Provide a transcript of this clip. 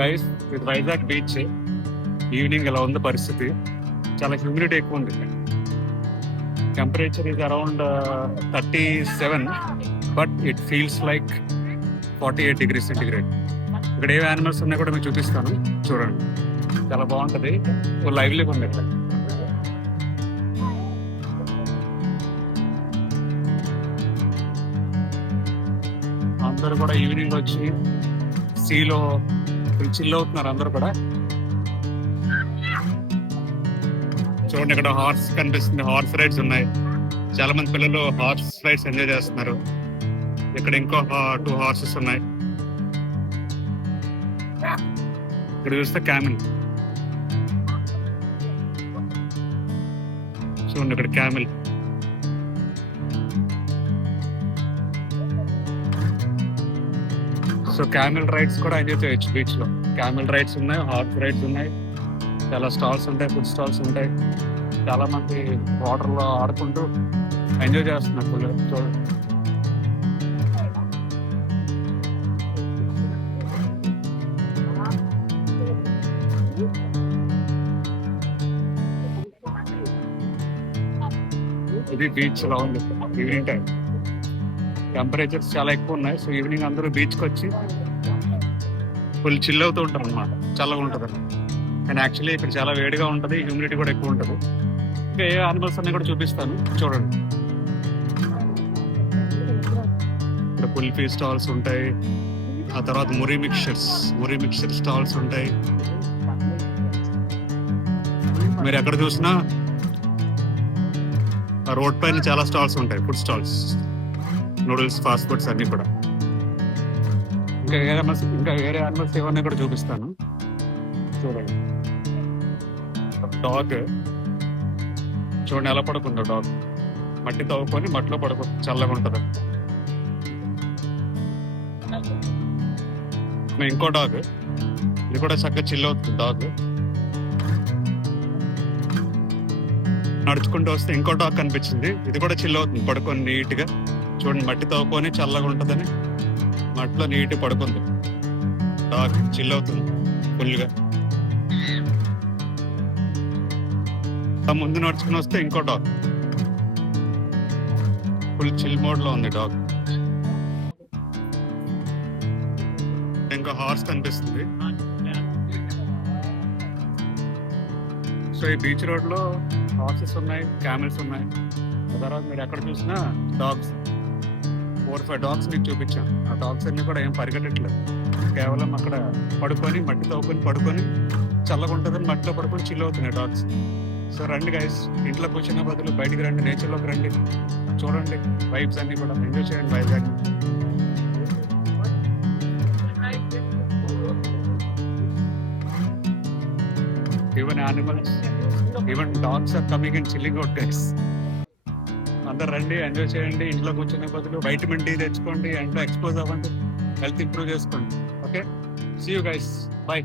Guys ఇది Vizag beach. Evening ఇలా ఉంది పరిస్థితి. చాలా హ్యూమిడిటీ ఎక్కువ ఉంది. టెంపరేచర్ ఇది around 37, but it feels like 48 degrees centigrade. ఇక్కడ ఏ యానిమల్స్ ఉన్నాయో కూడా మీకు చూపిస్తాను, చూడండి. చాలా బాగుంటుంది, లైవ్లీగా ఉంది ఇక్కడ. అందరూ కూడా ఈవినింగ్ వచ్చి సీలో చిల్ అవుతున్నారు అందరూ కూడా. చూడండి, ఇక్కడ హార్స్ కనిపిస్తుంది, హార్స్ రైడ్స్ ఉన్నాయి. చాలా మంది పిల్లలు హార్స్ రైడ్స్ ఎంజాయ్ చేస్తున్నారు. ఇక్కడ ఇంకో 2 హార్సెస్ ఉన్నాయి. ఇక్కడ చూస్తే క్యామిల్, చూడండి ఇక్కడ క్యామిల్. సో క్యామిల్ రైడ్స్ కూడా ఎంజాయ్ చేయొచ్చు బీచ్ లో. క్యామిల్ రైడ్స్ ఉన్నాయి, హార్స్ రైడ్స్ ఉన్నాయి, చాలా స్టాల్స్ ఉంటాయి, ఫుడ్ స్టాల్స్ ఉంటాయి. చాలా మంది వాటర్ లో ఆడుకుంటూ ఎంజాయ్ చేస్తున్నారు పిల్లలు. చూడండి, ఇది బీచ్ లో ఉంది. ఈవినింగ్ టైం టెంపరేచర్స్ చాలా ఎక్కువ ఉన్నాయి. సో ఈవినింగ్ అందరూ బీచ్కి వచ్చి ఫుల్ చిల్ అవుతూ ఉంటారు అనమాట. చల్లగా ఉంటుంది. కానీ యాక్చువల్లీ ఇక్కడ చాలా వేడిగా ఉంటుంది, హ్యూమిడిటీ కూడా ఎక్కువ ఉంటుంది. ఇంకా ఏ యానిమల్స్ అన్నీ కూడా చూపిస్తాను, చూడండి. ఇక్కడ కుల్ఫీ స్టాల్స్ ఉంటాయి, ఆ తర్వాత మురి మిక్చర్ స్టాల్స్ ఉంటాయి. మీరు ఎక్కడ చూసినా రోడ్ పైన చాలా స్టాల్స్ ఉంటాయి, food stalls, noodles, fast foods అన్ని కూడా. ఇంకా వేరే యానిమల్స్ ఏమన్నా కూడా చూపిస్తాను, చూడండి. డాగ్ చూడండి ఎలా పడుకుందో. డాగ్ మట్టి తవ్వుకొని మట్టిలో పడుకో, చల్లగా ఉంటుంది. ఇంకో డాగ్, ఇది కూడా చక్కగా చిల్ అవుతుంది. డాగ్ నడుచుకుంటూ వస్తే ఇంకో డాగ్ కనిపించింది, ఇది కూడా చిల్ అవుతుంది పడుకొని నీట్ గా. చూడండి, మట్టి తవ్వుకొని చల్లగా ఉంటుందని మట్టిలో నీట్ పడుకుంది. డాగ్ చిల్ అవుతుంది ఫుల్ గా. ముందు నడుచుకుని వస్తే ఇంకో డాగ్ ఫుల్ చిల్ మోడ్ లో ఉంది. డాగ్ ఇంకో హార్స్ కనిపిస్తుంది. సో ఈ బీచ్ రోడ్ లో హార్సెస్ ఉన్నాయి, క్యామెల్స్ ఉన్నాయి. తర్వాత మీరు ఎక్కడ చూసినా డాగ్స్, 4-5 డాగ్స్ మీకు చూపించాను. ఆ డాగ్స్ అన్ని కూడా ఏం పరిగెట్టట్లేదు, కేవలం అక్కడ పడుకొని మట్టి తవ్వుకొని పడుకొని చల్లగా ఉంటుందని మట్టిలో పడుకొని చిల్ అవుతున్నాయి డాగ్స్. సో రండి గైస్, ఇంట్లో కూర్చున్న బదులు బయటికి రండి, నేచర్లోకి రండి, చూడండి వైబ్స్ అన్ని కూడా ఎంజాయ్ చేయండి Vizag. Even animals, even dogs are coming and chilling out guys. అందరు రండి, ఎంజాయ్ చేయండి. ఇంట్లో కూర్చునే బదులు వైటమిన్ డి తెచ్చుకోండి, ఎంట్లో ఎక్స్పోజ్ అవ్వండి, హెల్త్ ఇంప్రూవ్ చేసుకోండి. Okay, see you guys, by.